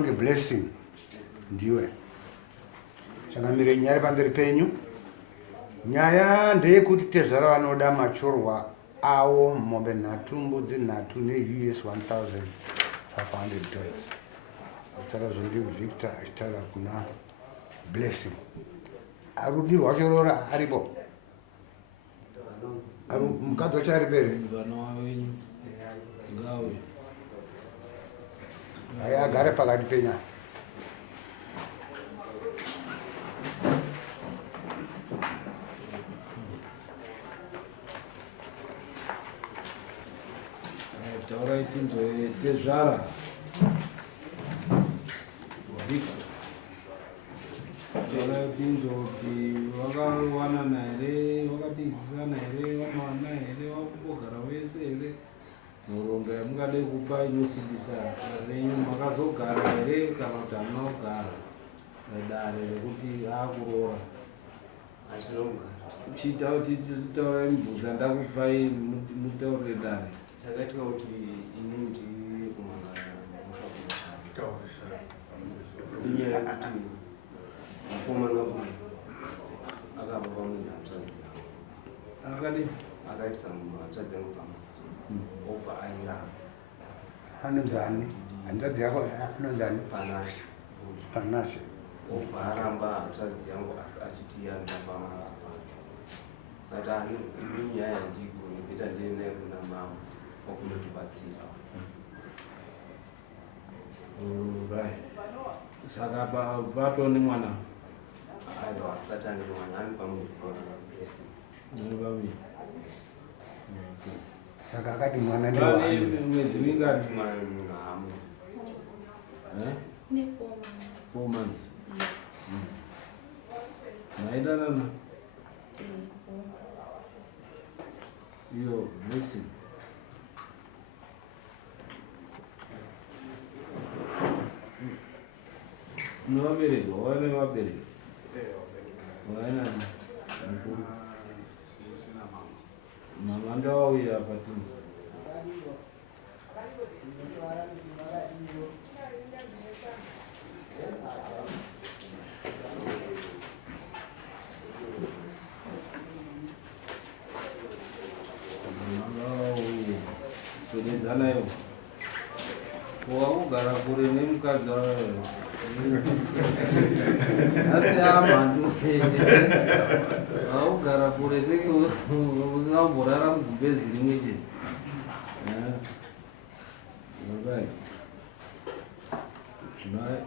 wange Blessing ndiwe chanamire nyaya pamberi penyu. Nyaya ndeyekuti tezara vanoda machorwa awo mombe nhatu, mbudzi nhatu ne$1,500. Akutaura zvondi Victor achitaura kuna Blessing. Arudi rwacho rora aripo. Mukadzi wacho ari pere. Haya agare pakati penya. Taura itinzo tezvara. Taura itinzo kuti wakawanana here, wakatizisana here, wanawana here, wakugara wese here. Murongo yamungade kupa inosimbisa renyu makazogara here kana kuti hamuna kugara dare rekuti akuroora. Uchita kuti taura mibvunza ndakupai mutaurire dare. Chakaitwa kuti ini ndiri kumangana inyaya yekuti mukomana uyu akabva pamunhu hanzvadzi Akadi akaitisa munhu hanzvadzi yangu pama obva airamba Anonzani? Hanzvadzi yako anonzani? Panashe. obva aramba hanzvadzi yangu asi achiti yandamba pacho saka ini nyaya yandigoni kuita ndiri naye kuna mama wakunotibatsira. Right. Saka patoni mwana. Aiwa satani mwana ani pamunhu pablessing. Ndivami. Saka akati mwana ndiye Vane mwedzi mingati mwana munhu hamu. Ne 4 months. 4 months. Maidanana. Yo, Blessing. No wabereka, wane wabereka? Wana mkuru. Mama ndawauya apa tini. Nayo wakugara kure nemukadzi wayo asi amandu wakugara kure seke usingamborara mugubhezi rimwe chete.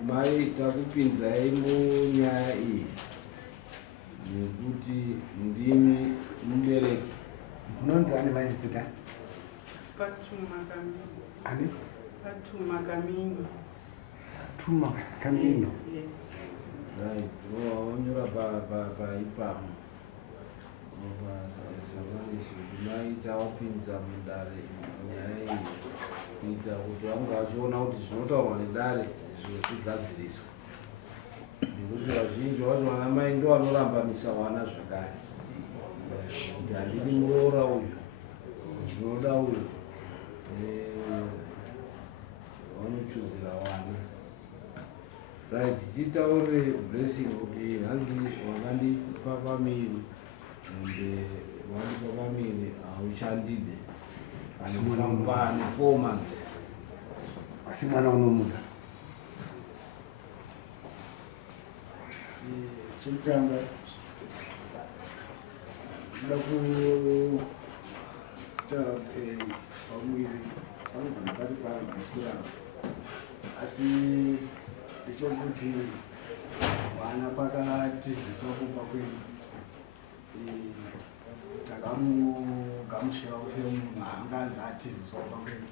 Mai takupinzai munyaya iyi nekuti ndimi mubereki. Unonzani mai zita? Ani? Tuma Camino. Right. Wanyura paipamu. Maita wapinza mudare nyaya iyi kuita kuti vanga vachiona kuti zvinotaurwa nedare zvigadziriswa. Nekuti vazhinji vacho vana mai ndo vanorambanisa vana zvakare. Kuti handidi muroora uyu, zvinoda uyu. Vanochuzira vana. Right, titaure Blessing kuti hanzi wakandipa pamiri ende wandipa pamiri hauchandide. Pane 4 months. Asi mwana unomuda. Chekutanga nda kutaura kuti pamwiri panogona pari panoswera asi ndechekuti mwana pakatiziswa kumba kwedu takamugamuchirawo semunhu anganzi atiziswa kumba kwedu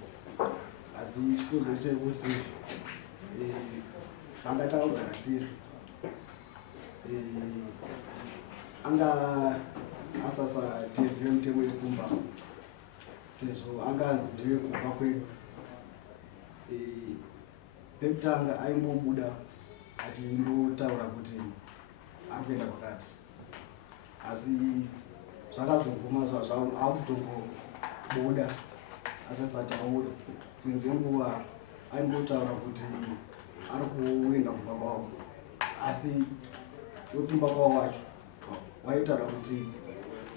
asi chikunze chekuti pangatagara tisi anga asasatedzere mutemo yekumba sezvo anganzi ndiwe kumba kwedu. Pekutanga aimbobuda achimbotaura kuti ari kuenda kwakati asi zvakazoguma akutombobuda asati aura dzimwe dzenguva aimbotaura kuti ari kuenda kumba kwavo, asi wekumba kwavo wacho waitaura kuti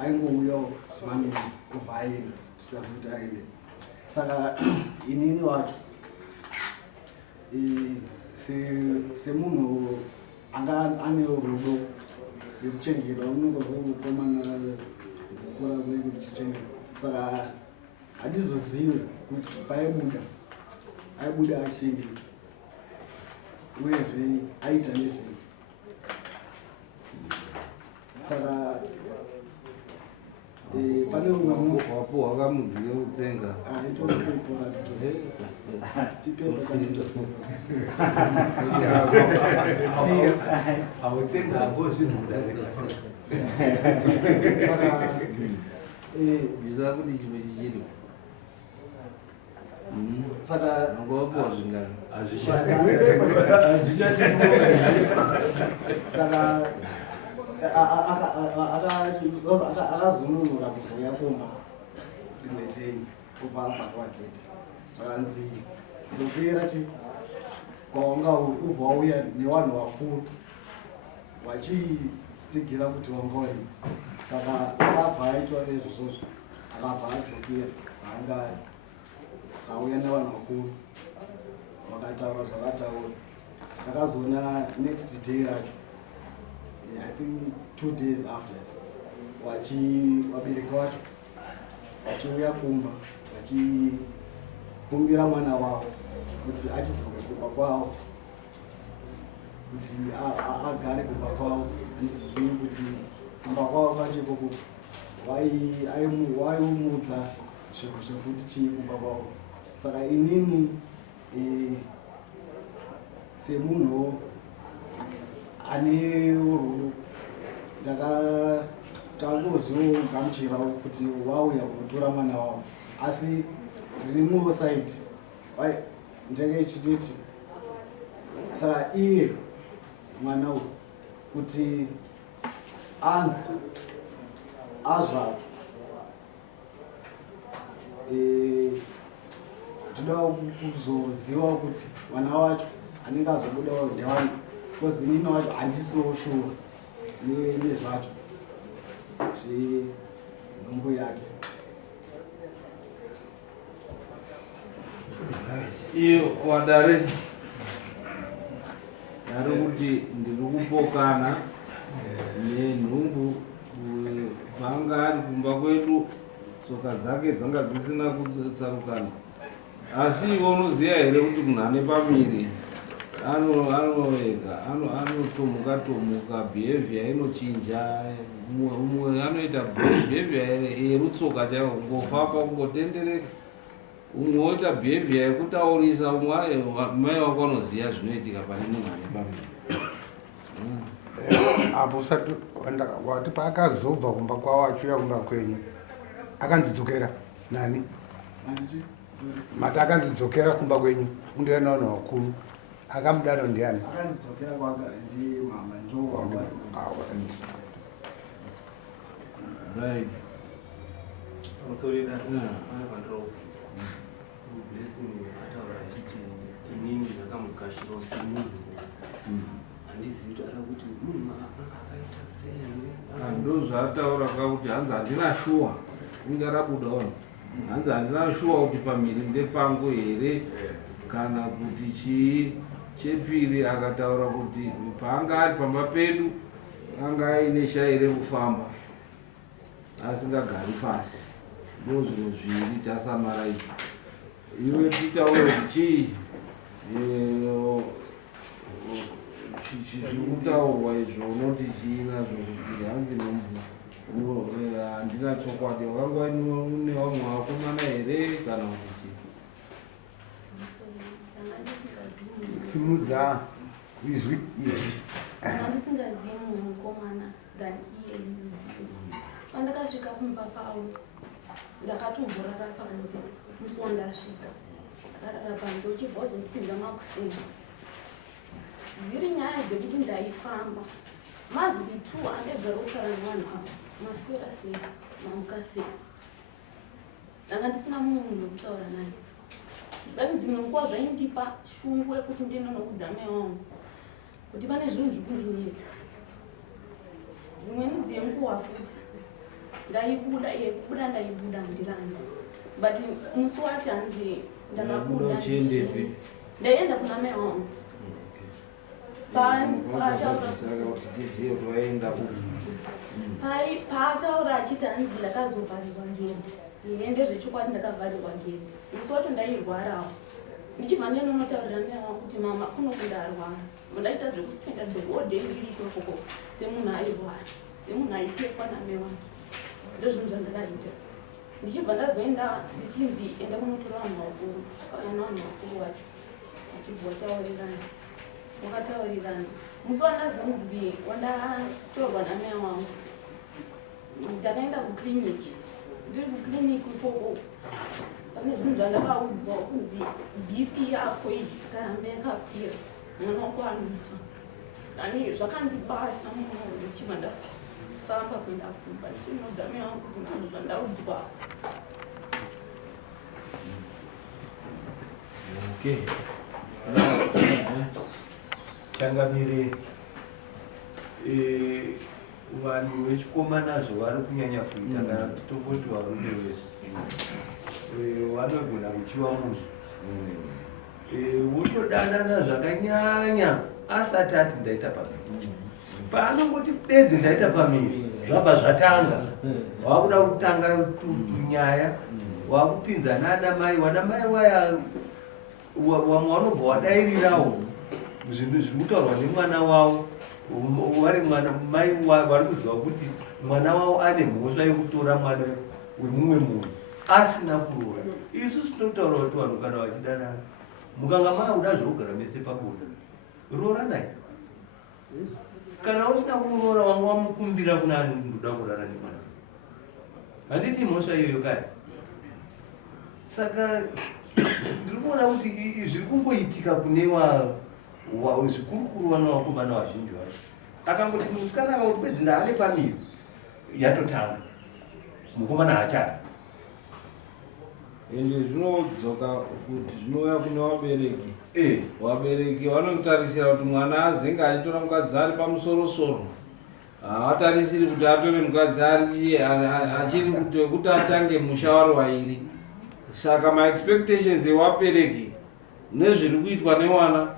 aingouyawo zvimaminisi obva aenda tisina kuti aende. Saka inini wacho semunhu anga ane rudo rwekuchengeta unongozokomana kukura kunenge kuchichengeta. Saka handizozivi kuti aibuda achiende uyezve aita nezvei. Saka pane umwe munhu wapo wakamudziye utsenga bisa kuti chimwe chichiri saka ngowapuwa zvingano saka akazononoka kuzoya kumba rimweteni kubva abva kwageti vakanzi dzokera chi kwaunga ubva wauya nevanhu vakuru vachitsigira kuti wanga uri. Saka akabva aitwa seizvozvozvo akabva adzokera vaanga ari auya nevanhu vakuru vakataura zvakataura. Takazoona next day racho I think 2 days after vabereki vacho vachiuya kumba vachikumbira mwana wavo kuti achidzoka kumba kwavo kuti agare kumba kwavo. Handizivi kuti kumba kwavo kwacho ikoko waiumudza zvinhu zvekuti chii kumba kwavo. Saka inini semunhu ane rudo takangozogamuchira kuti wauya kunotora mwana wavo, asi rimwewo side ndenge ichititi. Saka iye mwana uyu kuti anzi azvavo toda kuzoziva kuti mwana wacho anenge azobudawo ndewani, kozi inini wacho handisiwo shuwa nezvacho zvenhumbu yake. iyo wadare dari kuti ndiri kupokana nenhumbu vanga ari kumba kwedu, tsoka dzake dzanga dzisina kutsarukana. Asi iwe unoziva here kuti munhu ane pamiri anovega anotomuka behavior inochinja. Umwe anoita behavior yerutsoka chaiwo, ngofapa kungotendereka. Umwe woita behavior yekutaurisa, umwe mai wako anoziva zvinoitika pane munhu ane pamiri. Apo usati wati paakazobva kumba kwavo achiuya kumba kwenyu akanzidzokera nani? Mati akanzidzokera kumba kwenyu undiona vanhu vakuru akamudano ndiani? Akanzidzokera kwanga ndimama ndowa. Right. Authority pandirokusi blessing ataura achiti inini ndakamugashira semunhu handizivi kuti ara kuti munhu akaita sei. Ndozvaataura kakuti hanzi handina shuwa inga rabudawo, hanzi handina shuwa kuti pamiri ndepangu here kana kuti chii. Chepiri akataura kuti paanga ari pamba pedu anga aine shai rekufamba asingagari pasi. Ndozvinhu zviviri tasamara izvi. Iwe titaure kuti chii zvirikutaurwa izvo unoti chiinazvo kuti hanzi nombu handina chokwadi. Wakanga une vamwe vakomana here kana kuti simudza izwi izvi handisingazivi mumwe mukomana than iye. Pandakasvika kumba pavo ndakatomborara panze musi wandasvika ndarara panze uchibva wazopinda makuseni. Dziri nyaya dzekuti ndaifamba mazwi 2 andegara kugara nevanhu avo maswera sei mamuka sei. Ndanga ndisina mumwe munhu wekutaura naye. saka dzimwe nguva zvaindipa shungu yekuti ndinonokudza mai wangu kuti pane zvinhu zviri kundinetsa. Dzimweni dzenguva futi ndaibuda ndaibuda ndirani, but musi wacho hanzi ndakabuda ndaienda kuna mai wangu. Paataura achiti hanzi ndakazovharirwa gedhi, ende zvechokwadi ndakavharirwa gedhi. Musi wacho ndairwarawo ndichibva ndinonotaurira mai wangu kuti mama kunoku ndarwara, ndaita zvekuspenda the whole day ndiri ikoko semunhu airwara, semunhu aipekwa namai wangu. Ndozvinhu zvandakaita. Ndichibva ndazoenda ndichinzi enda kunotora vanhu vakuru, akauya navanhu vakuru vacho achibva wataurirana, wakataurirana. Musi wandazonzi wandatorwa namai wangu ndakaenda kukiriniki. Ndiri kukiriniki ikoko pane zvinhu zvandakaudzwa kunzi BP yako ikaramba yakakwira mwana wako anofa. Saka zvakandibata munhu ndichibva ndafamba kuenda kumba ndichinodza mai wangu kuti ndizvo zvandaudzwa. Okay. Tangamire vanhu vechikomanazo vari kunyanya kuita kana tototi varume vese vanogona kuchiva munhu wotodanana zvakanyanya asati ati ndaita pamiri. Paanongoti bedzi ndaita pamiri zvabva zvatanga, wakuda kutanga tunyaya, wakupinza nana mai, wana mai waya wamwe wanobva wadairirawo zvinhu zviri kutaurwa nemwana wavo, vari mwana mai vari kuziva kuti mwana wavo ane mhosva yekutora mwana wemumwe munhu asina kuroora. Isu tinotaura kuti vanhu kana vachidanana mukanga maakuda zvokugara mese pabonde, rooranai. Kana usina kuroora vamwe vamukumbira kuna ani ndoda kurara nemwana, handiti mhosva iyoyo kare. Saka ndiri kuona kuti zviri kungoitika kune zvikurukuru vana vakomana vazhinji vacho. Akangoti musikana akangoti bedzi ndaane pamiri yatotanga, mukomana haachari. Ende zvinodzoka kuti zvinouya kune vabereki. Vabereki vanotarisira kuti mwana azenge achitora mukadzi ari pamusoro-soro. Havatarisiri kuti atore mukadzi achiri kuti atange musha wari wairi. Saka ma-expectations evabereki nezviri kuitwa nemwana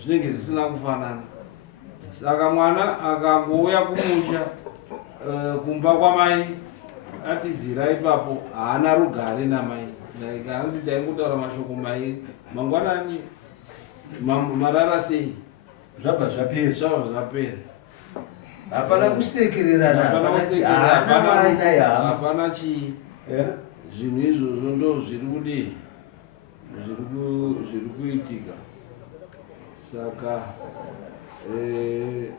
zvinenge zvisina kufanana. Saka mwana akangouya kumusha kumba kwamai atizira ipapo haana rugare namai. Hanzi taingotaura mashoko mairi mangwanani marara sei zvabva zvapera. Zvabva zvapera. Hapana kusekererana, hapana chii. Zvinhu izvozvo ndo zviri kudii, zviri kuitika. Saka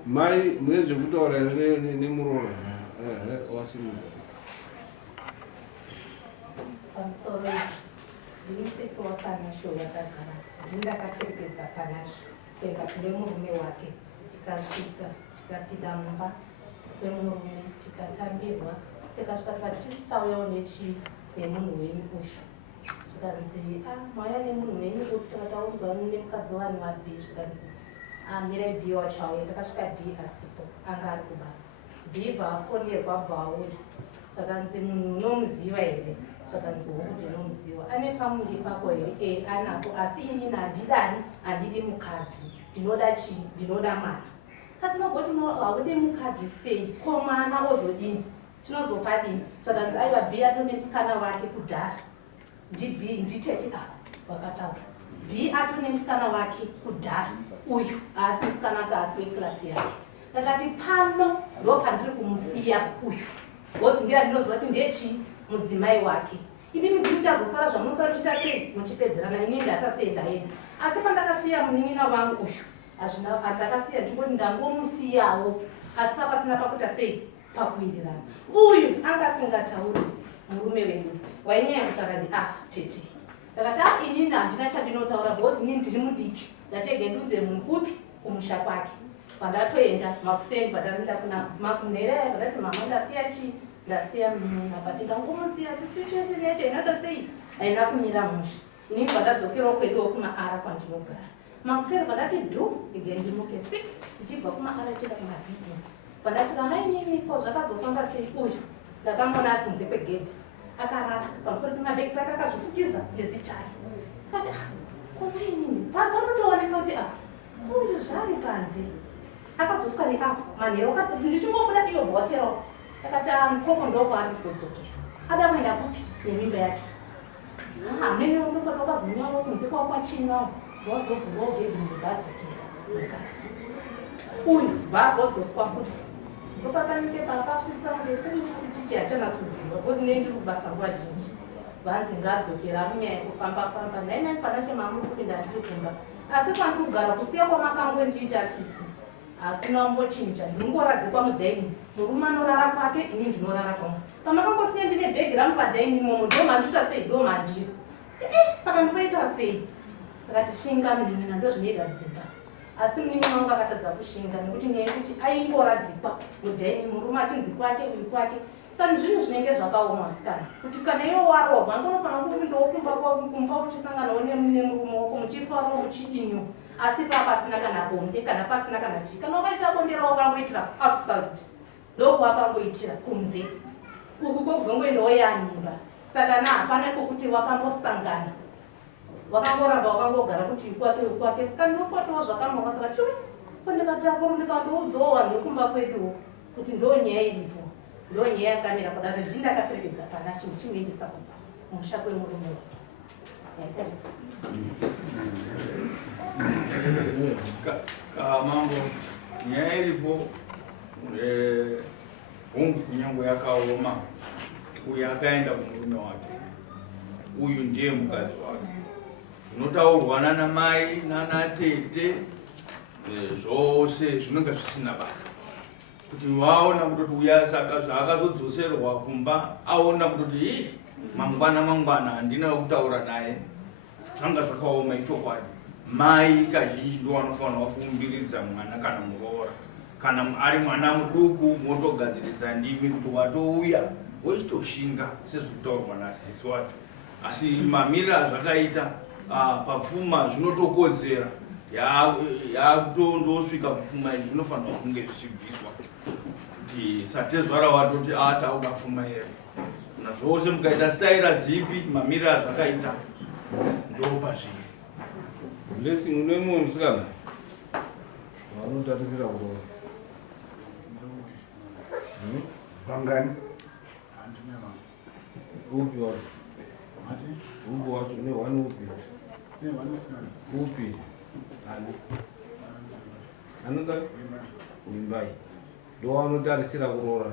mai mune zvekutaura nemuroora wasimuka. Pamusoro ndinisisi wakanasho yakagara ndindakapfekedza kanasho kuenda kune murume wake, tikasvika tikapinda mumba kwemurume tikatambirwa, tikasvika tikati tisitauyawo nemunhu wenyu ushu. Zvikanzi mauya nemunhu wenyu uku, tikataunzwa nemukadzi wani wabhi. Zvikanzi mirai bhi wachauya. Takasvika bhi asipo, anga ari kubasa. Bhi bvaafonerwa bvaauya. Zvakanzi munhu unomuziva here? Zvakanzi hongu ndinomuziva. Ane pamwiri pako here? Anapo, asi inini handidani, handidi mukadzi. Ndinoda chii? Ndinoda mari. Katinogoti haudi mukadzi sei? Ko mwana ozodini? Tinozopa dini? Zvakanzi aiwa bhi atone musikana wake kudhara. Ndibhi nditete wakataura. Bhi atone musikana wake kudhara. Uyu haasi musikana wake, haasi weklasi yake. Ndakati pano ndo pandiri kumusiya uyu. Wozi ndiye ndinoziva kuti ndechii? Mudzimai wake. Inini ndirichazosara zvamunosara kuchita sei? Muchipedzerana. Inini ndata sei ndaenda. Asi pandakasiya munin'ina wangu uyu, handakasiya ndingoti ndangomusiyawo. Asi papasina pakuita sei? Pakuwirirana. Uyu anga asingatauri murume wedu. Wainyanya kutaura tete. Ndakati inini handina chandinotaura because inini ndiri mudiki. Ndatege ndudze munhu upi kumusha kwake. Pandatoenda makuseni patanenda kuna makunere ndati mama ndasiya chii? Ndasiya munhu apa tindangomusiya situation yacho inoita sei? Haina kumira musha. inini vandadzokerawo kweduwo kumaara kwandinogara makuseri vandati dhu igendimuke 6 ichibva kumaara ichida kumavhidhi vandasvika mainini ko zvakazofamba sei uyu ndakamona ari kunze kwegeti akarara pamusoro pemabhegi pake akazvifukiza nezichari kati komainini panotooneka kuti uyu zvari panze akadzoswa neapo manhero ndichimbobuda iyo bhotero akati koko ndokwaari kuzodzokera ada kuenda kupi nemimba yake mene unofanira ukazonyaro kunze kwakwachinawo wazovhurawo gedi mubadzokera mukati uyu bvazodzoswa futi ndopakanike pakasvitsa ndekuichichi hachana kuziva kozi neindiri kubasa nguva zhinji vanzi ngadzokera munyaya yekufamba-famba nainani panashe mamuri kupinda ndiri kumba asi kwandiri kugara kusiya kwamakangwendiita sisi hakuna kumbochinja ndingoradzikwa mudhaini murume anorara kwake ini ndinorara kwangu pamakangosiya ndine bhegi rangu padhaini imomo ndomandita sei ndomandiri saka ndinoita sei akati shinga munin'ina ndo zvinoita dzimba asi munin'ina wangu akatadza kushinga nekuti nyaya yekuti aingoradzikwa mudhaini murume achinzi kwake uyu kwake saka zvinhu zvinenge zvakaoma sikana kuti kana iwo warohwa ndonofanira kupindawo kumba uchisanganawo nemurume wako muchifarawo muchidinyo asi papasina kana bonde kana pasina kana chii kana wakaita bondera wakangoitira outside ndoko wakangoitira kunze uku kwekuzongoendawo yanyimba saka hapana kokuti wakambosangana wakangoramba wakangogara kuti ukwake ukwake saka ndinofotawo zvakanaka saka chui kondikatako ndikandoudzawo vanhu vekumba kweduwo kuti ndo nyaya iripo ndo nyaya yakamira kudaro ndindakaperekedza panashi ndichimuendesa kumba musha kwemurume wake mambo nyaya iripo hungu kunyange yakaoma uyu akaenda kumurume wake uyu ndiye mukadzi wake zvinotaurwana namai nanatete zvose zvinonga zvisina basa kuti waona kutoti uya saka zvaakazodzoserwa kumba aona kutoti mangwana handina kutaura naye zvanga zvakaoma ichokwadi mai kazhinji ndo vanofanirwa kuumbiridza mwana kana muroora kana ari mwana muduku motogadziridza ndimi kuti watouya wochitoshinga sezvekutaurwa nasisi wacho asi mamiriro azvakaita papfuma zvinotokodzera yakutondosvika kupfuma izvi zvinofanirwa kunge zvichibviswa kuti satezvara watoti tauda pfuma here nazvose mukaita staira dzipi mamiriro azvakaita ndopazviri blessing unemumwe musikana wanotarisira kuroora vangani upi wacho upi wacho nehwani upi upi ani anotsa uimbai ndo wanotarisira kuroora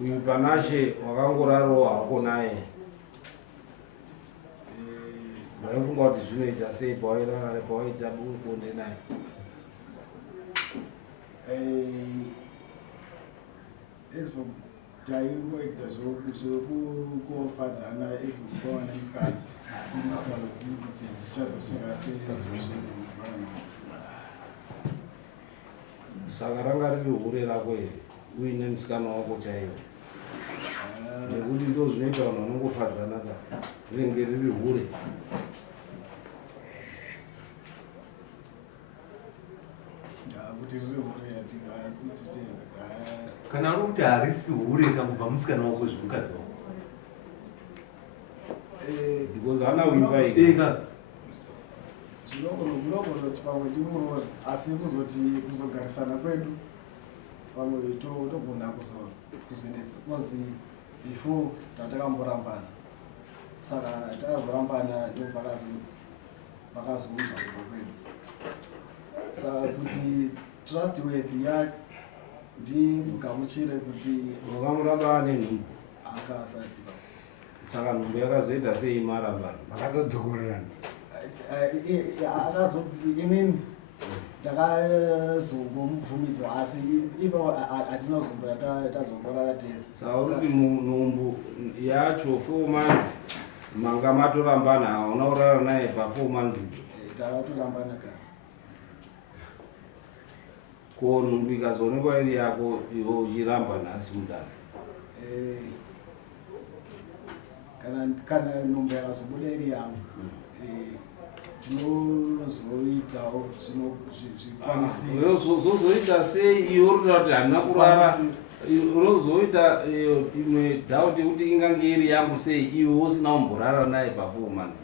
uyu panashe wakangoraro hako naye maifunga kuti zvinoita sei pawaita bonde naye tairoita zvokufadzana ezvokuvana isikana asi ndisingazozivi kuti ndichazoshinga sei saka ranga riri hure rako here uine musikana wako chaivo nekuti ndo zvinoita vanhu vanongofadzana ka rinenge riri hure kuti riri hure yatika asi tite kana uri kuti harisi hure kangubva musikana wako zvimukadzi wako because hana uimbaika zvinogona pamwe ndimurori asi kuzogarisana kwedu pamwe togona kuzonetsa because before tatakamborambana saka takazorambana ndo pakazoudzwa kubva kwedu saka kuti trustworthy yake ndimugamuchire kuti wakamuramba nenhumbu akasati saka nhumbu yakazoita sei marambana vakazodzokorerana akazoti inini ndakazongomubvumidza asi ipo hatina zomboya tazomborara tese saka uriti nhumbu yacho 4 months manga matorambana hauna kurara naye pa4 months takatorambana ka ko nhumbu ikazoonekwa iri yako ivo uchiramba nhasi mudare kana nhombe yakazobuda iri yangu tinozoitawo zvikwanisiro. Zozoita sei iyo urikuta kuti hamina kurara unozoita imwe dhauti yekuti ingange iri yangu sei iwe usina kumborara naye pa4 months?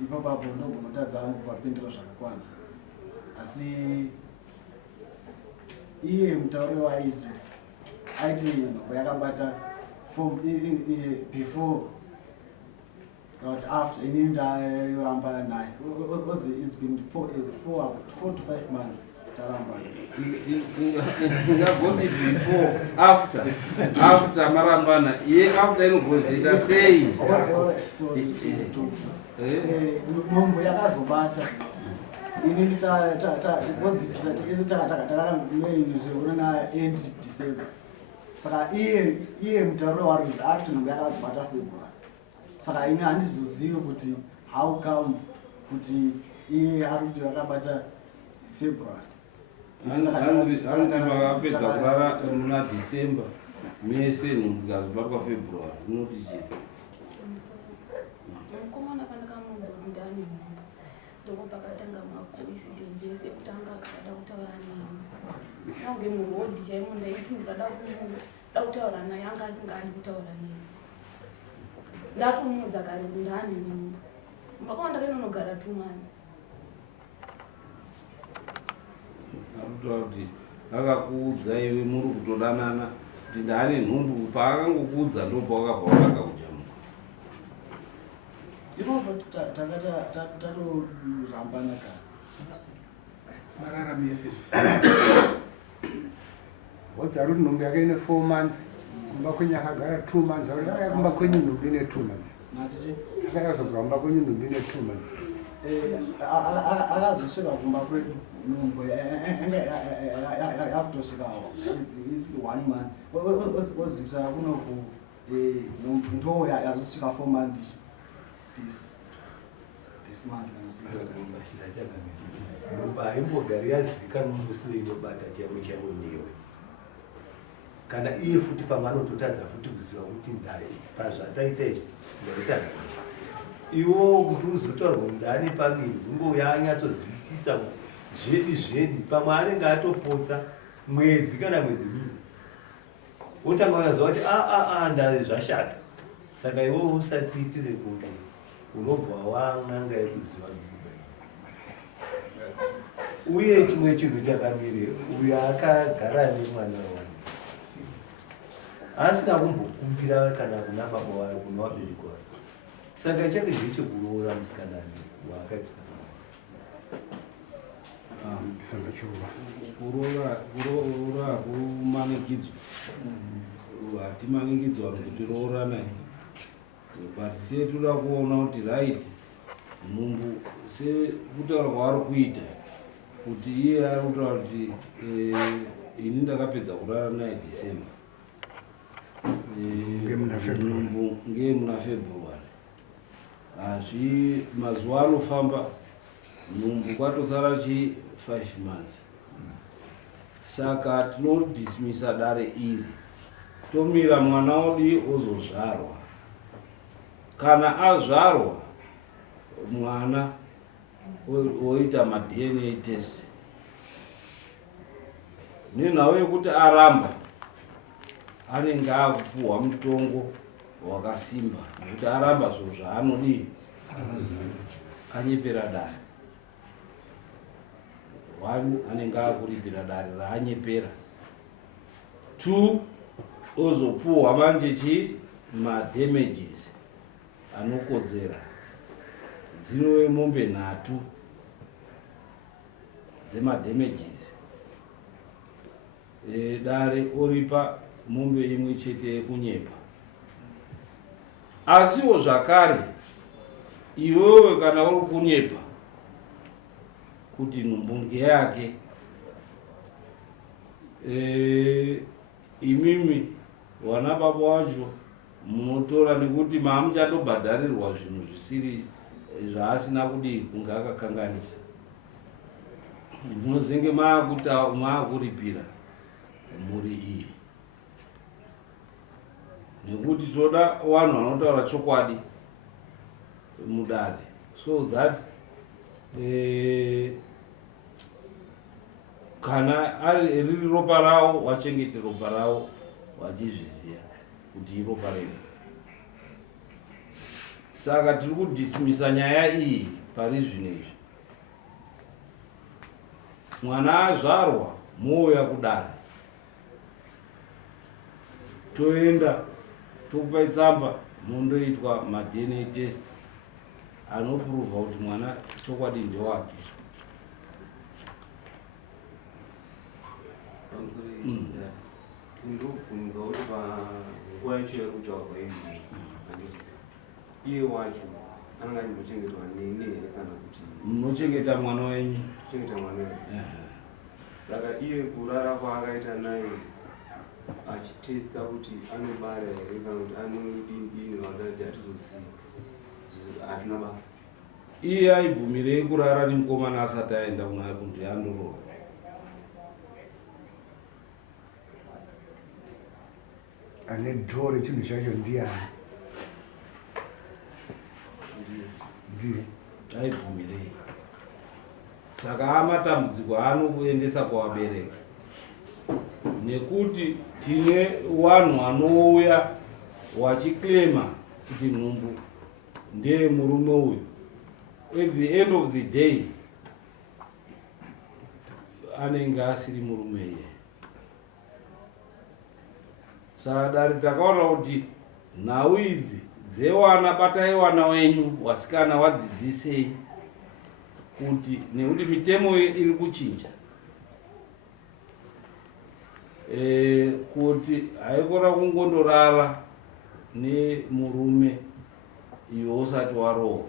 Ipapapo ndogunotadza hangu papindiro zvakakwana, asi iye mutauri waaiti nhombo yakabata before kana kuti after inini ndayoramba naye ozi it's been 4 to 5 months taramba. Ingagoti before after marambana iye after inogozita sei? Nhombo yakazobata inini isu takara zveona na end December. Saka iye mutauro wari kuti ari kuti nhombo yakazobata February. Saka ini handizozivi kuti how come kuti iye ari kuti yakabata February. Makapedza kurara muna December mese nhumbu ikazobatwa February unoti chii? mukomana pandakamunzwa kuti ane nhumbu ndoko pakatanga macoincidence ese ekutanga kusada kutaura neni. Nange murodhi chaimo ndaiti ndikada kutaura naye anga asingadi kutaura neni. Ndatomudza kare kuti ndaane nhumbu. Mbakawanda kainonogara 2 months. Akutaura kuti akakuudza iwe muri kutodanana kuti ndaane nhumbu, paakangokuudza ndopa wakabva wakakakujamuka. Ipapo tatorambana kare marara mese wadza kuti nhombo yake ine 4 months, kumba kwenyu akagara 2 months, akaya kumba kwenyu nhombo ine 2 months, natichi akayazogara kumba kwenyu nhombo ine 2 months. akazosvika kumba kwedu nhombo yakutosvikawo is 1 month ozivita kunoku ndo yazosvika 4 months this month nhombo haimbogari yazivikanwa musiro inobata chaiwo chaiwo newe, kana iye futi pamanototadza futi kuziva kuti ndai pazvataita izvi ndaitadza iwo kuti uzotaurwa mundani pamiri ungo yaanyatsozivisisa zvedi pamwe anenge atopotsa mwedzi kana mwedzi miviri wotanga uyaziva kuti ndari zvashata. Saka iwo usatiitire kuti unobva wan'anga yekuziva uye chimwe chinhu chakamirira uyo akagara nemwana wake asina kumbokumbira kana kuna baba wake kuna vabereki wake. Saka chake ndechekuroora musikana waakaipisa kuroora kumanikidzwa hatimanikidzwa kutiroora naye, but tetoda kuona kuti right nhumbu sekutaura kwaari kuita kuti iye ari kutaura kuti ini ndakapedza kurara naye December, nhumbu ngemuna February. Hazvi mazuva anofamba nhumbu kwatosara 5 months. Saka tinodismisa dare iri tomira mwana wodi ozozvarwa. Kana azvarwa mwana oita ma-DNA test nenhau yekuti aramba anenge akupuhwa mutongo wakasimba nekuti aramba zvinhu zvaanodii anyepera dare. 1 anenge akuripira dare raanyepera. 2 ozopuhwa manje ma-damages anokodzera dzinove mombe 3 dzema-damages. Dare oripa mombe imwe chete yekunyepa. Asiwo zvakare iwewe kana uri kunyepa kuti nhumbu ngeyake, imimi wana baba wacho munotora nekuti maamuchadobhadharirwa zvinhu zvisiri zvaasina kudii kunge akakanganisa. Munozenge maakuripira mhuri iyi. nekuti toda vanhu vanotaura chokwadi mudare, so that kana riri ropa ravo vachengete ropa ravo vachizviziva kuti iropa renu. Saka tiri kudhisimisa nyaya iyi pari zvino izvi. Mwana azvarwa mouya kudare, toenda tokupai tsamba mundoitwa ma-DNA test anopruvha kuti mwana chokwadi ndewake. ndobvunza kuti panguva yacho yakutsvarwa izvi iye wacho anenge achimbochengetwa neni here kana kuti munochengeta mwana wenyu? kuchengeta mwana wenyu. Saka iye kurara kwaakaita naye achitesta kuti anobara here kana kuti anodini vakati hatizozivi, hatina basa. Iye aibvumirei kurara nemukomana asati aenda kunaye kuti andoroorwa? ane dhoo rechinhu chacho ndiani? Ndiye aibvumirei. Saka amatambudziko anokuendesa kuvabereki, nekuti tine vanhu vanouya vachiklema kuti nhumbu ndeye murume uyu. At the end of the day anenge asiri murume iye. Saka dare takaona kuti nhau idzi dzevana, batai vana wenyu wasikana wadzidzisei, kuti nekuti mitemo iri kuchinja, kuti haikona kungondorara nemurume iwe usati waroorwa,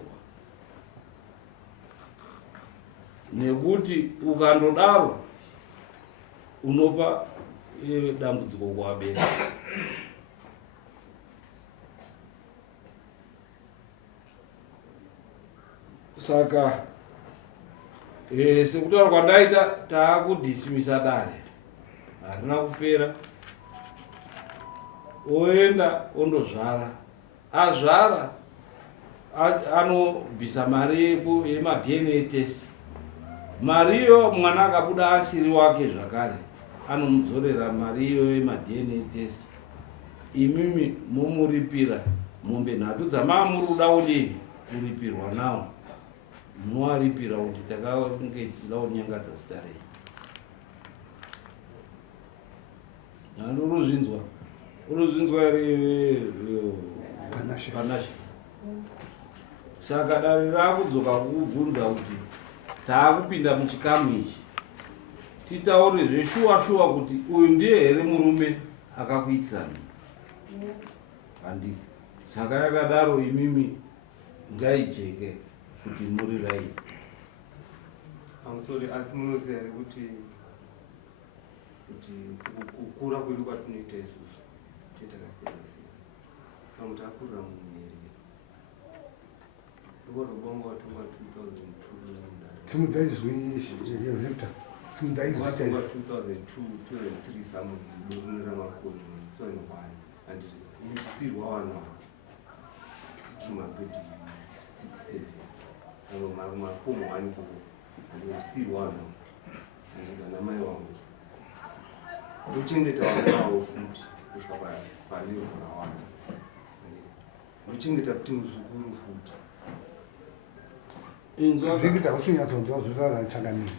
nekuti ukandodaro unopa dambudziko kuvabereki. Saka sekutaura kwandaita, taakudhisimisa dare, harina kupera. Oenda ondozvara, azvara anobvisa mari yema-DNA test. Mariyo mwana akabuda asiri wake zvakare, anomudzorera mariyo yema-DNA test. Imimi momuripira mombe nhatu dzamamuri kuda kudii kuripirwa nawo, munowaripira kuti takange tichida kunyangadza zita rei. Handi uruzvinzwa here Panasha? Saka dare raakudzoka kukubvunza kuti taakupinda muchikamu ichi, titaure zveshuwa kuti uyu ndiye here murume akakuitisana? Handiki. Saka yakadaro imimi ngaijeke kuti muri rai. Pamusoro asi munoziva here kuti kukura kwedu kwatinoita isusu titakasiyana siyana. Saka muti akurira mumuviri ndorobonga watunga 2002 simudzaizvita simudzaizvita 2002 2003 samudzi ramakoni 2001 handiti inisirwa wana chimagedhi 6-7 saka makomo haniko handisirwa wana handika namai wangu ndochengeta vana vavo futi kusvika palero rawanda ndochengeta kuti muzukuru futi. zvikita kuchinyatsonzwa zvisara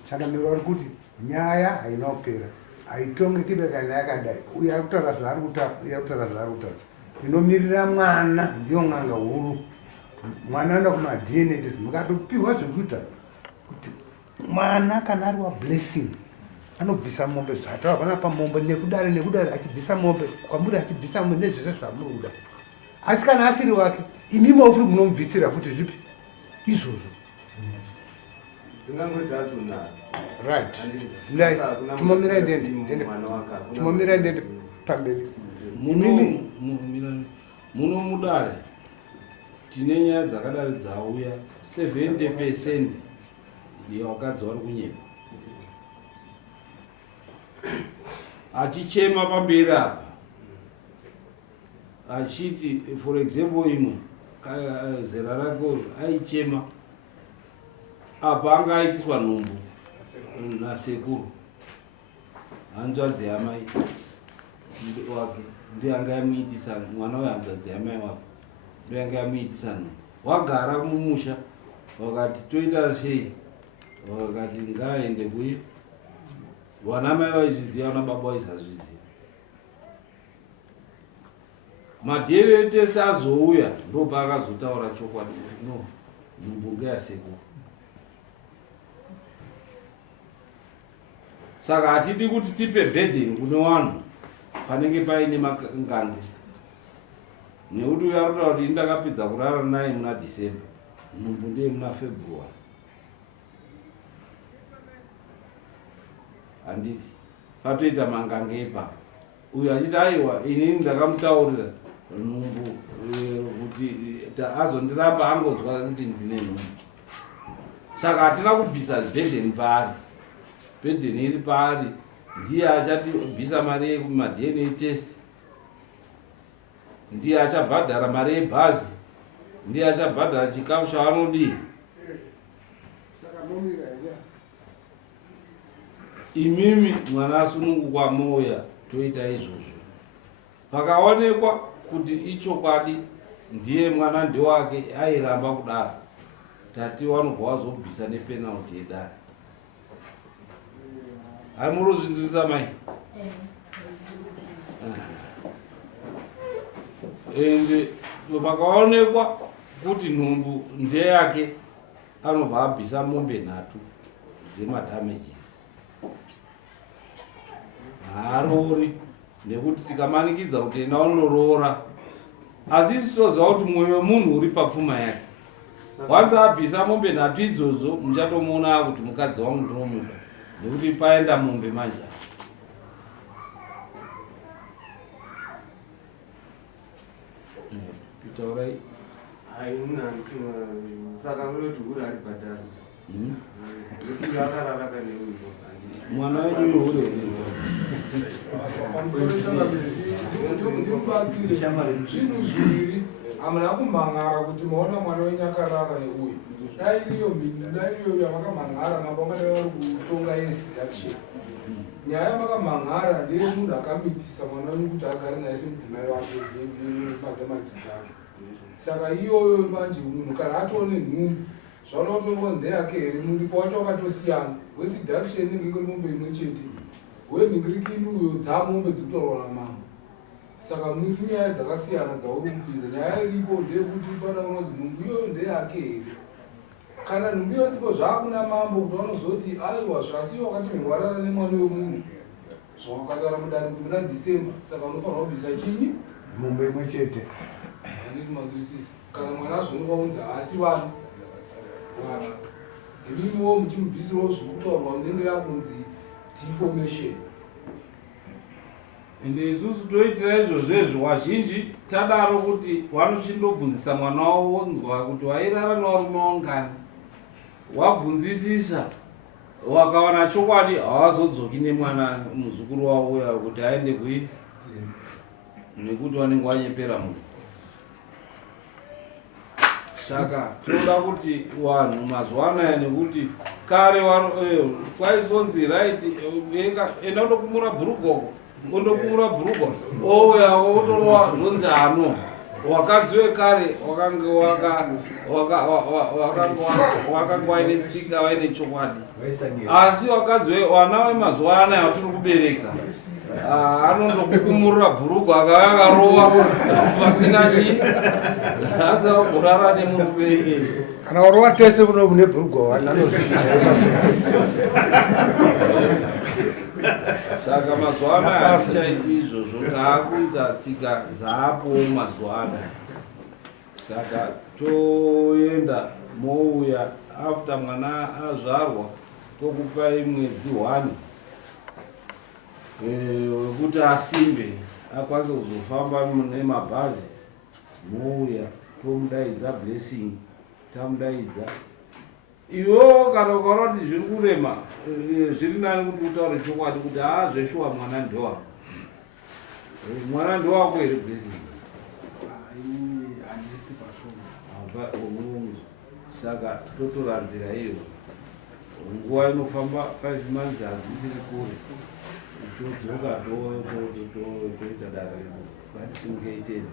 changamiro vari kuti nyaya haina kupera, haitongeki bekana yakadai. Uye ari kutaura zvaari kutaura, inomirira mwana ndiyo n'anga huru. Mwana anoenda kuma-DNA test, mukatopiwa zvekuita kuti mwana kana ari wablessing anobvisa mombe zvatava pana pamombe nekudare achibvisa mombe kwamuri, achibvisa mombe nezvese zvamuri kuda. Asi kana asiri wake, imimi ofuri munomubvisira futi zvipi izvozvo. Right. Tumomira ndende pamberi. Muno mudare tine nyaya dzakadari dzauya 70% yevakadzi vari kunyema. Achichema pamberi apa achiti for example imwe zera rako aichema apa anga aitiswa nhumbu nasekuru hanzvadzi yamai wake ndiye anga yamuitisa mwana wehanzvadzi yamai wake ndiye anga yamuitisa nhumbu wagara mumusha wakati toita sei wakati ngaaende kuyi vana mai vaizviziva nababa vaisazviziva madna test azouya ndopa akazotaura chokwadi kuti no nhumbu ngeyasekuru. Saka hatidi kuti tipe burden kune vanhu panenge paine mangange nekuti uya anotaura kuti ndakapedza kurara naye muna December nhumbu ndeye muna February. Handiti patoita mangange ipapo uyo achiti aiwa inini ndakamutaurira nhumbu kuti azondiramba angonzwa kuti ndine nhumbu. Saka hatina kubvisa burden paari, burden iri paari, ndiye achatibvisa mari yekumadna test, ndiye achabhadhara mari yebhazi, ndiye achabhadhara chikafu chavanodii. Imimi mwana asunungukwa moya toita izvozvo. Pakaonekwa kuti ichokwadi ndiye mwana ndewake airamba kudaro, tati vanobva vazobvisa nepenalty yedare. Hai murozvinzwisa mai? Ende pakaonekwa kuti nhumbu ndeyake anobva abvisa mombe 3 dzemadamages. Haarori nekuti tikamanikidza kuti enda unorora, asi isitoziva kuti mwoyo wemunhu uri papfuma yake. Wanza abvisa mombe 3 idzodzo muchatomuona kuti mukadzi wangu ndinomuda nekuti paenda mombe manje. Pitaurai. Saka unoti uri ari bhadhara. Kuti akarara kane uzo. Mwana wedu uri. Zvinhu zviviri hamuna kumhan'ara kuti maona mwana wenyakarara neuyu. Dai iriyo yamakamhan'ara mabonga vari kutonga yeseduction. Nyaya yamakamhan'ara ndeye munhu akamitisa mwana wenyu kuti agare naye semudzimai wake madamages ake. Saka iyoyo manje munhu kana atone nhumbu zvanotonga ndeyake here, muripo wacho wakatosiyana. Weseduction inenge kuri mombe imwe chete, wenhingirikini uyo dzamombe dzinotorwa namambo. Saka muri nyaya dzakasiyana dzauri kupinza. Nyaya iripo ndeyekuti pana unonzi nhumbu iyoyo ndeyake here. Kana nhumbu yosipo zvaakuna mambo kuti vanozoti aiwa zvasi wakati mengwarara nemwana wemunhu zvawakataura mudare kuti muna December, saka unofanira kubvisa chinyi nhumbu imwe chete. handiti mazwisisa. Kana mwana azonekwa kunzi haasi vanhu imimiwo muchimubvisirawo zviri kutaurwa unenge yakunzi deformation. Ende isusu toitira izvozvezvo wazhinji tadaro kuti vanochindobvunzisa mwana wavo wonzwa kuti wairara nevarume wangani. Wabvunzisisa wakawana chokwadi havazodzoki nemwana muzukuru wavo uya kuti aende kui nekuti vanenge vanyepera munhu. Saka toda kuti vanhu mazuva anaya, nekuti kare kwaizonzi right enda undokumura bhurugwa, undokumura bhurugwa ouya otorwa zvonzi ano wakadzi wekare wakanga waine tsika waine chokwadi. Asi wakadzi vana vemazuva anaya vatiri kubereka anondokukumurira bhurugwa akava akarowa pasina chi, asi akurara nemurume. Kana warowa tese mune bhurugwa Saka mazuva anaya hatichaiti izvozvo, taakuita tsika dzaapowo mazuva anaya. Saka toenda mouya after mwana azvarwa tokupai mwedzi 1 wekuti asimbe akwanise kuzofamba nemabhazi. Mouya tomudaidza blessing, tamudaidza iwo kana ukaona kuti zviri kurema zviri nani kuti utaure chokwadi kuti zveshuwa mwana ndewako. Mwana ndewako here blessing. inini handisi pashoma apa umunu saka totora nzira iyo nguva inofamba 5 months hadzisiri kure todzoka toita dare redu ngatisimukei tende